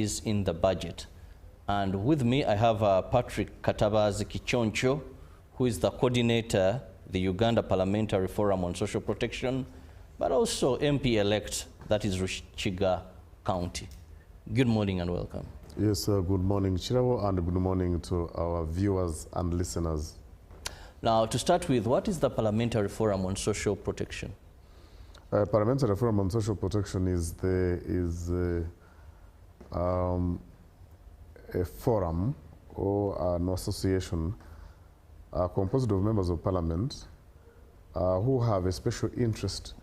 is in the budget. And with me, I have Patrick Katabazi Kichoncho, who is the coordinator, the Uganda Parliamentary Forum on Social Protection, but also MP-elect, that is Rushiga County. Good morning and welcome. Yes, good morning, Chirawo, and good morning to our viewers and listeners. Now, to start with, what is the Parliamentary Forum on Social Protection? Parliamentary Forum on Social Protection is a forum or an association composed of members of parliament who have a special interest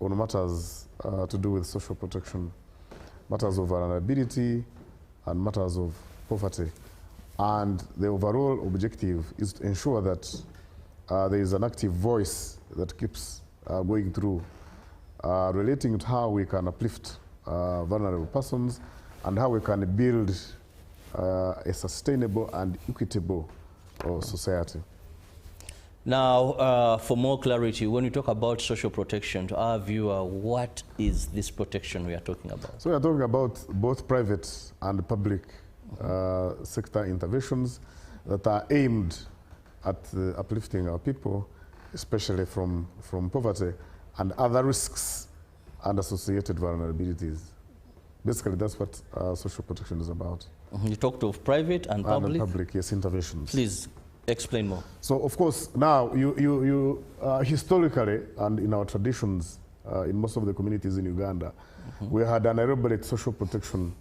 on matters to do with social protection, matters of vulnerability and matters of poverty. And the overall objective is to ensure that there is an active voice that keeps going through relating to how we can uplift vulnerable persons and how we can build a sustainable and equitable society. Now, for more clarity, when we talk about social protection, to our viewer, what is this protection we are talking about? So we are talking about both private and public sector interventions that are aimed at uplifting our people, especially from poverty and other risks and associated vulnerabilities. Basically, that's what social protection is about. You talked of private and public? And public, yes, interventions. Please explain more. So, of course, now, historically and in our traditions, in most of the communities in Uganda, we had an elaborate social protection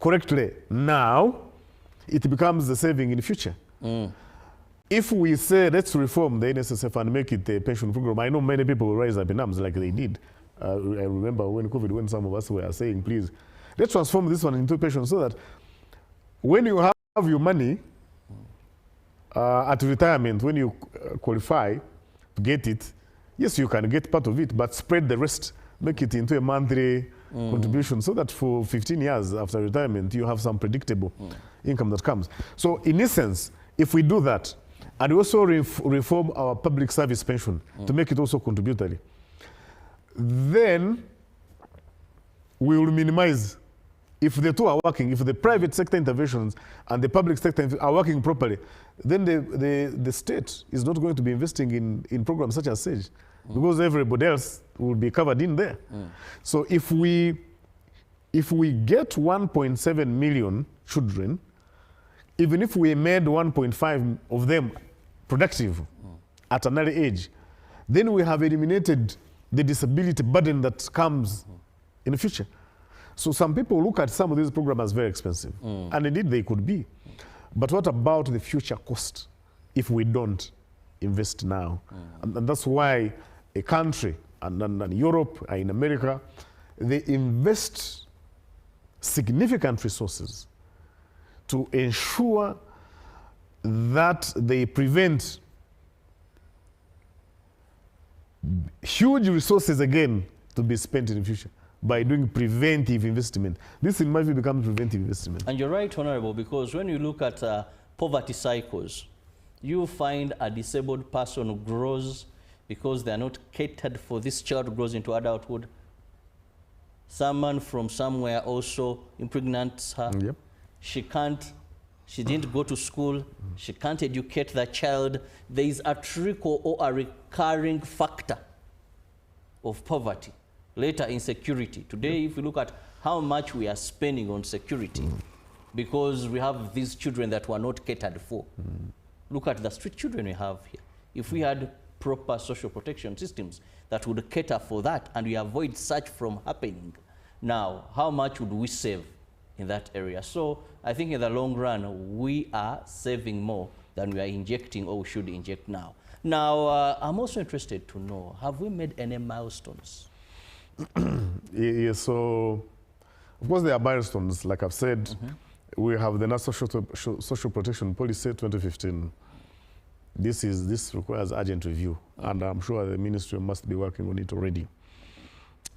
correctly now, it becomes a saving in the future. If we say, let's reform the NSSF and make it a pension program, I know many people will rise up in arms like they did. I remember when COVID, when some of us were saying, please, let's transform this one into a pension so that when you have your money at retirement, when you qualify to get it, yes, you can get part of it, but spread the rest, make it into a monthly contribution so that for 15 years after retirement, you have some predictable income that comes. So in essence, if we do that, and we also reform our public service pension to make it also contributory, then we will minimize, if the two are working, if the private sector interventions and the public sector are working properly, then the state is not going to be investing in programs such as SAGE, because everybody else will be covered in there. So if we get 1.7 million children, even if we made 1.5 of them productive at an early age, then we have eliminated the disability burden that comes in the future. So some people look at some of these programs as very expensive, and indeed they could be. But what about the future cost if we don't invest now? And that's why a country, and Europe, in America, they invest significant resources to ensure that they prevent huge resources again to be spent in the future by doing preventive investment. This in my view becomes preventive investment. And you're right, Honorable, because when you look at poverty cycles, you find a disabled person who grows because they are not catered for. This child grows into adulthood. Someone from somewhere also impregnates her. Yep. She didn't go to school. She can't educate the child. There is a trickle or a recurring factor of poverty. Later, insecurity. Today, if you look at how much we are spending on security, because we have these children that were not catered for. Look at the street children we have here. If we had proper social protection systems that would cater for that and we avoid such from happening, now, how much would we save in that area? So I think in the long run, we are saving more than we are injecting or we should inject now. Now, I'm also interested to know, have we made any milestones? Yeah, so, of course, there are milestones. Like I've said, we have the National Social Protection Policy 2015. This requires urgent review, and I'm sure the ministry must be working on it already.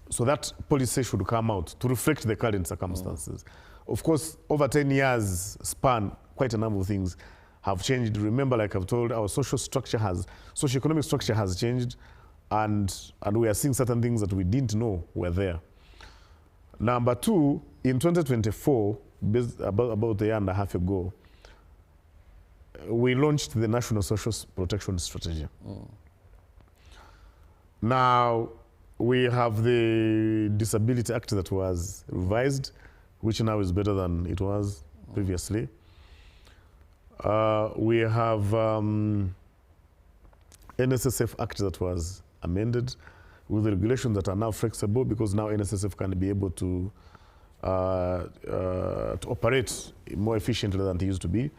So that policy should come out to reflect the current circumstances. Of course, over 10 years span, quite a number of things have changed. Remember, like I've told, our socio-economic structure has changed, and we are seeing certain things that we didn't know were there. Number two, in 2024, about a year and a half ago, we launched the National Social Protection Strategy. Now, we have the Disability Act that was revised, which now is better than it was previously. We have NSSF Act that was amended with the regulations that are now flexible, because now NSSF can be able to operate more efficiently than it used to be.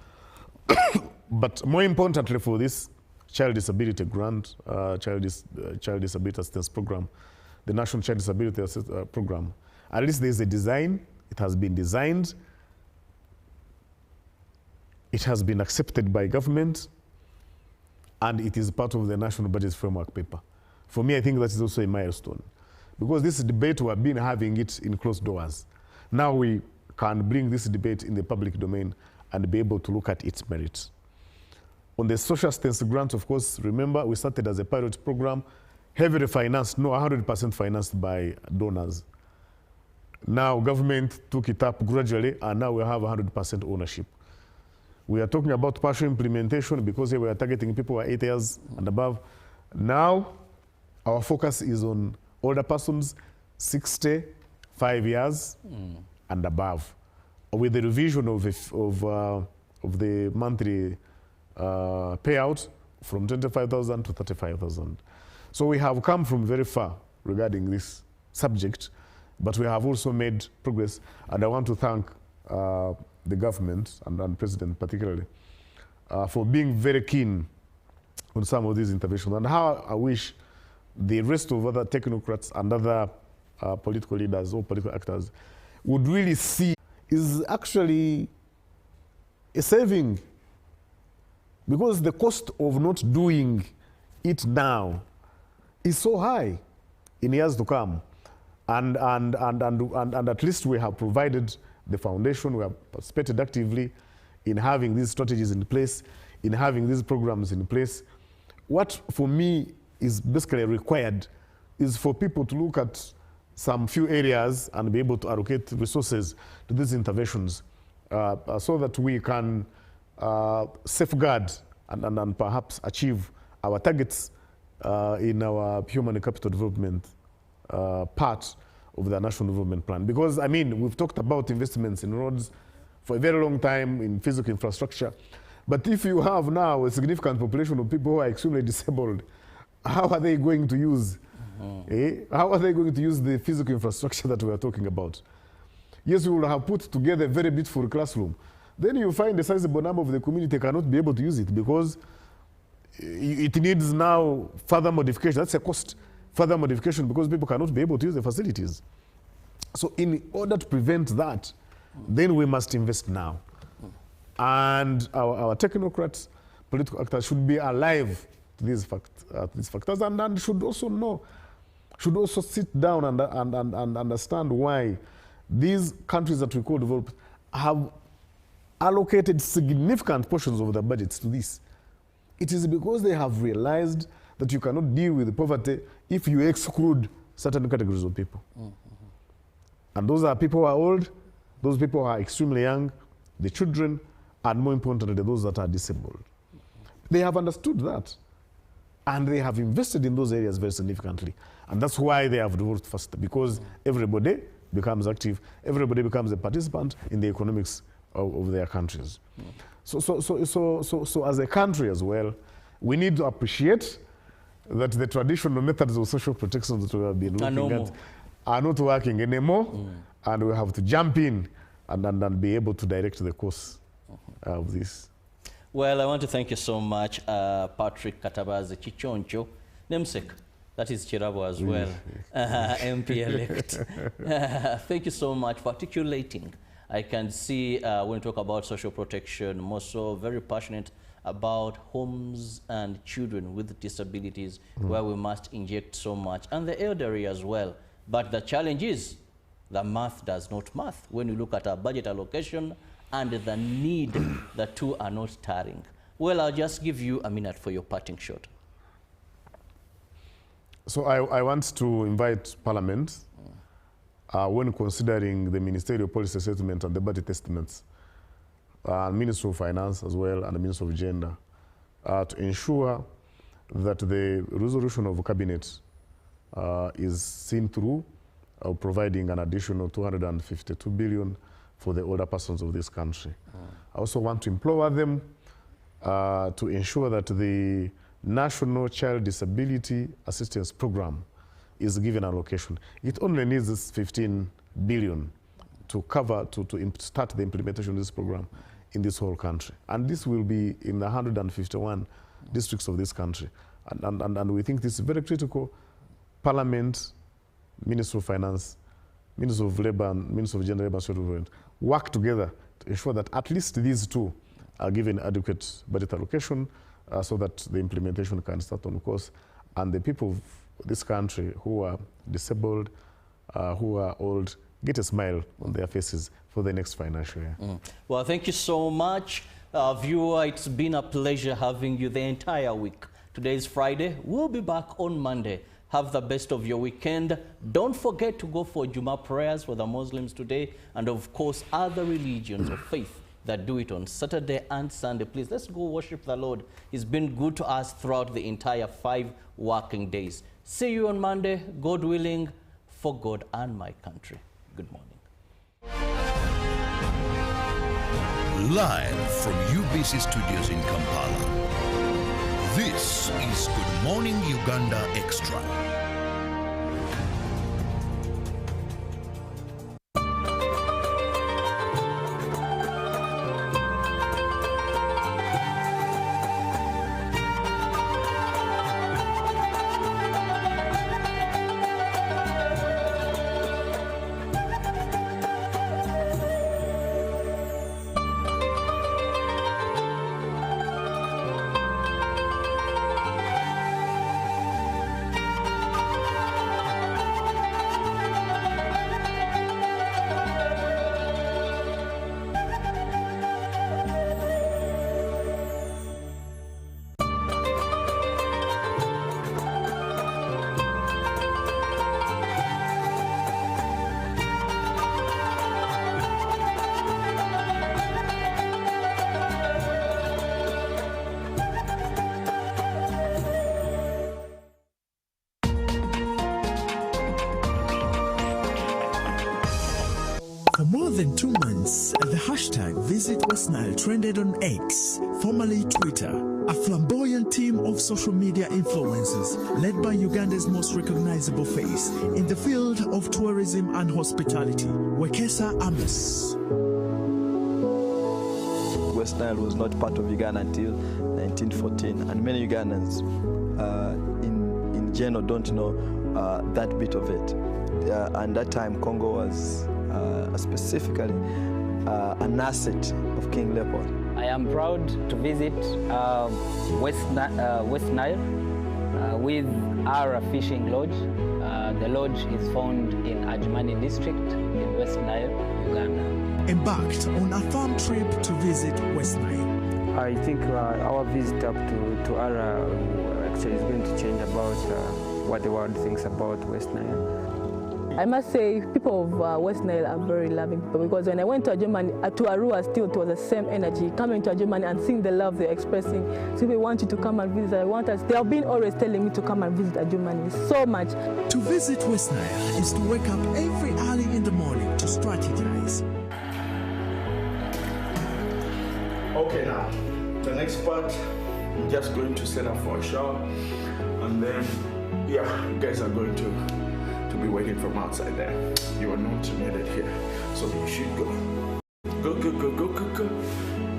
But more importantly for this child disability grant, child disability assistance program, the National Child Disability Assistance Program, at least there's a design. It has been designed. It has been accepted by government, and it is part of the National Budget Framework paper. For me, I think that is also a milestone, because this debate we have been having it in closed doors. Now we can bring this debate in the public domain and be able to look at its merits. On the social assistance grant, of course, remember, we started as a pilot program, heavily financed, 100% financed by donors. Now government took it up gradually, and now we have 100% ownership. We are talking about partial implementation because here we are targeting people who are 8 years and above. Now our focus is on older persons, 65 years and above, with the revision of the monthly payout from 25,000 to 35,000. So we have come from very far regarding this subject, but we have also made progress, and I want to thank the government and President particularly for being very keen on some of these interventions, and how I wish the rest of other technocrats and other political leaders or political actors would really see is actually a saving, because the cost of not doing it now is so high in years to come. And at least we have provided the foundation, we have participated actively in having these strategies in place, in having these programs in place. What for me is basically required is for people to look at some few areas and be able to allocate resources to these interventions so that we can safeguard and perhaps achieve our targets in our human capital development part of the National Development Plan. Because, I mean, we've talked about investments in roads for a very long time, in physical infrastructure. But if you have now a significant population of people who are extremely disabled, how are they going to use how are they going to use the physical infrastructure that we are talking about? Yes, we will have put together a very beautiful classroom. Then you find a sizable number of the community cannot be able to use it because it needs now further modification. That's a cost, further modification, because people cannot be able to use the facilities. So in order to prevent that, then we must invest now. And our technocrats, political actors should be alive to these factors and should also know, should also sit down and understand why these countries that we call developed have allocated significant portions of their budgets to this. It is because they have realized that you cannot deal with poverty if you exclude certain categories of people. And those are people who are old, those people who are extremely young, the children, and more importantly, those that are disabled. They have understood that, and they have invested in those areas very significantly. And that's why they have developed faster, because everybody becomes active, everybody becomes a participant in the economics of their countries. So as a country as well, we need to appreciate that the traditional methods of social protection that we have been looking at are not working anymore, and we have to jump in and be able to direct the course of this. Well, I want to thank you so much, Patrick Katabazi Kichoncho, namesake. That is Chirabo as well, MP-elect. Thank you so much for articulating. I can see when we talk about social protection, more so very passionate about homes and children with disabilities, where we must inject so much, and the elderly as well. But the challenge is the math does not math. When you look at our budget allocation and the need, the two are not tarrying. Well, I'll just give you a minute for your parting shot. So I want to invite Parliament, when considering the ministerial policy statement and the budget estimates, Minister of Finance as well and the Minister of Gender, to ensure that the resolution of Cabinet is seen through, providing an additional 252 billion for the older persons of this country. I also want to implore them to ensure that the National Child Disability Assistance Program is given allocation. It only needs this 15 billion to cover, to start the implementation of this program in this whole country. And this will be in 151 districts of this country. And we think this is very critical. Parliament, Minister of Finance, Minister of Labour, and Minister of Gender, Labour and Social Development work together to ensure that at least these two are given adequate budget allocation so that the implementation can start on course, and the people of this country who are disabled, who are old, get a smile on their faces for the next financial year. Well, thank you so much. Viewer, it's been a pleasure having you the entire week. Today is Friday. We'll be back on Monday. Have the best of your weekend. Don't forget to go for Juma prayers for the Muslims today, and of course other religions of faith that do it on Saturday and Sunday. Please, let's go worship the Lord. He's been good to us throughout the entire 5 working days. See you on Monday, God willing, for God and my country. Good morning. Live from UBC Studios in Kampala, this is Good Morning Uganda Extra. more than 2 months, the hashtag Visit West Nile trended on X, formerly Twitter. A flamboyant team of social media influencers led by Uganda's most recognizable face in the field of tourism and hospitality, Wekesa Amos. West Nile was not part of Uganda until 1914, and many Ugandans in general don't know that bit of it. And that time Congo was specifically an asset of King Leopold. I am proud to visit West Nile with our fishing lodge. The lodge is found in Adjumani district in West Nile, Uganda. Embarked on a farm trip to visit West Nile. I think our visit up to Ara actually is going to change about what the world thinks about West Nile. I must say, people of West Nile are very loving people, because when I went to Adjumani, to Arua still, it was the same energy. Coming to Adjumani and seeing the love they're expressing. So we want you to come and visit. I want us. They have been always telling me to come and visit Adjumani so much. To visit West Nile is to wake up every early in the morning to strategize. Okay, now, the next part, I'm just going to set up for a shower, and then, yeah, you guys are going to be waiting from outside there. You are not needed here, so you should go. Go, go, go, go, go, go.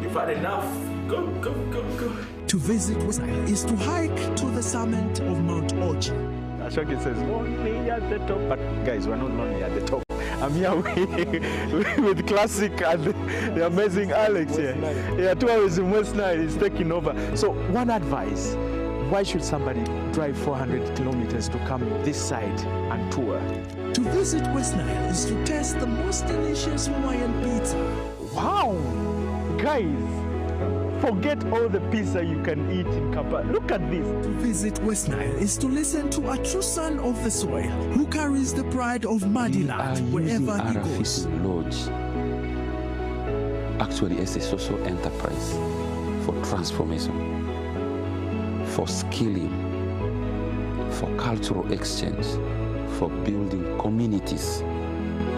You've had enough. Go, go, go, go. To visit West Nile is to hike to the summit of Mount Oji. Ashoki says, lonely at the top, but guys, we're not lonely at the top. I'm here with Classic and the amazing Alex here. Yeah, 2 hours in West Nile is taking over. So one advice, why should somebody drive 400 kilometers to come this side and tour? To visit West Nile is to taste the most delicious Hawaiian pizza. Wow! Guys, forget all the pizza you can eat in Kampala. Look at this. To visit West Nile is to listen to a true son of the soil who carries the pride of Madiland wherever he goes. Lodge actually as a social enterprise for transformation, for skilling, for cultural exchange, for building communities.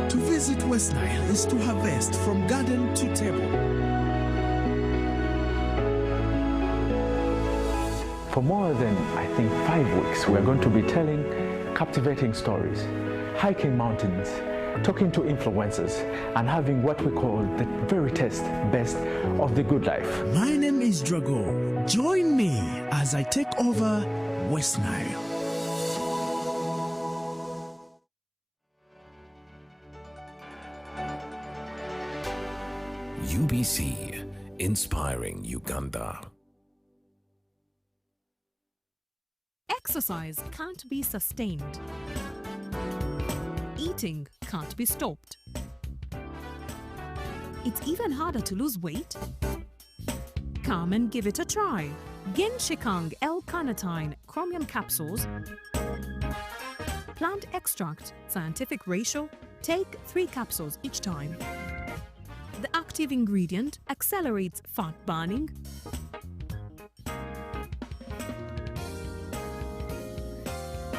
To visit West Nile is to harvest from garden to table. For more than, I think, 5 weeks, we're going to be telling captivating stories, hiking mountains, talking to influencers, and having what we call the very best of the good life. My name is Drago. Join me as I take over West Nile. UBC, inspiring Uganda. Exercise can't be sustained. Eating can't be stopped. It's even harder to lose weight. Come and give it a try. Genshikang L-carnitine chromium capsules. Plant extract, scientific ratio. Take 3 capsules each time. The active ingredient accelerates fat burning,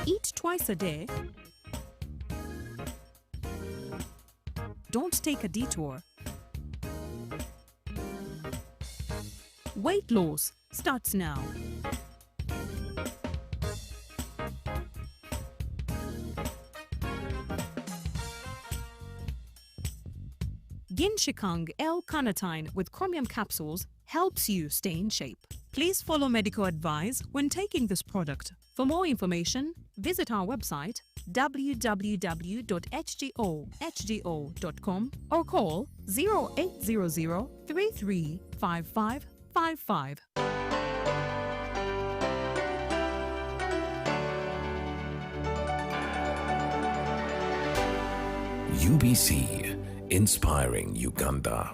eat twice a day. Don't take a detour. Weight loss starts now. Genshikang L-carnitine with chromium capsules helps you stay in shape. Please follow medical advice when taking this product. For more information, visit our website www.hgo.com or call 0800 335555. UBC, inspiring Uganda.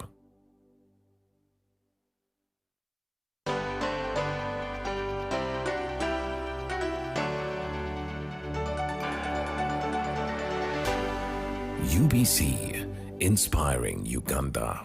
UBC, inspiring Uganda.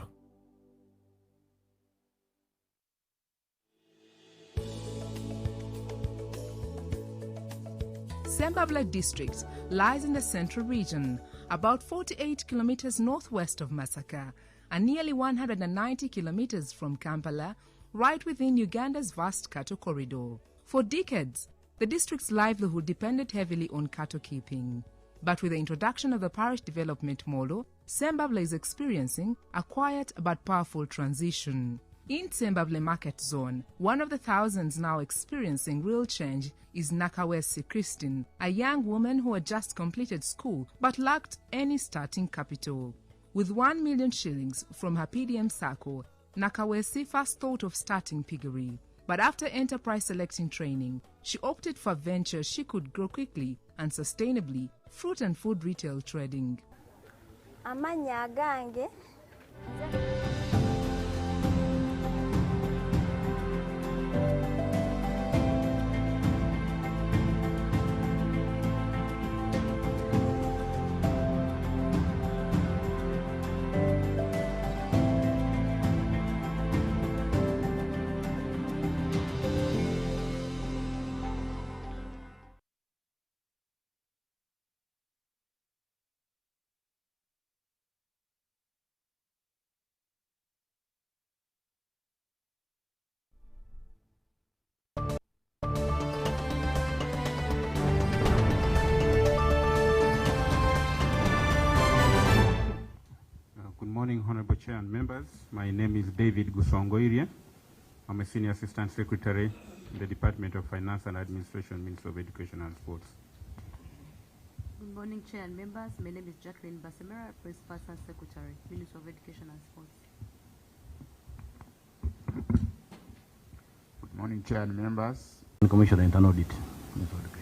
Sembabla district lies in the central region, about 48 kilometers northwest of Masaka, and nearly 190 kilometers from Kampala, right within Uganda's vast cattle corridor. For decades, the district's livelihood depended heavily on cattle keeping. But with the introduction of the parish development model, Sembable is experiencing a quiet but powerful transition. In Sembable Market Zone, one of the thousands now experiencing real change is Nakawesi Christine, a young woman who had just completed school but lacked any starting capital. With 1 million shillings from her PDM circle, Nakawesi first thought of starting piggery. But after enterprise selecting training, she opted for ventures she could grow quickly and sustainably, fruit and food retail trading. Amanya gange. Good morning, Honorable Chair and members. My name is David Gusongoirie. I'm a Senior Assistant Secretary in the Department of Finance and Administration, Ministry of Education and Sports. Good morning, Chair and members. My name is Jacqueline Basemera, Principal Assistant Secretary, Ministry of Education and Sports. Good morning, Chair and members. Commissioner Internal Audit, Ministry of Education.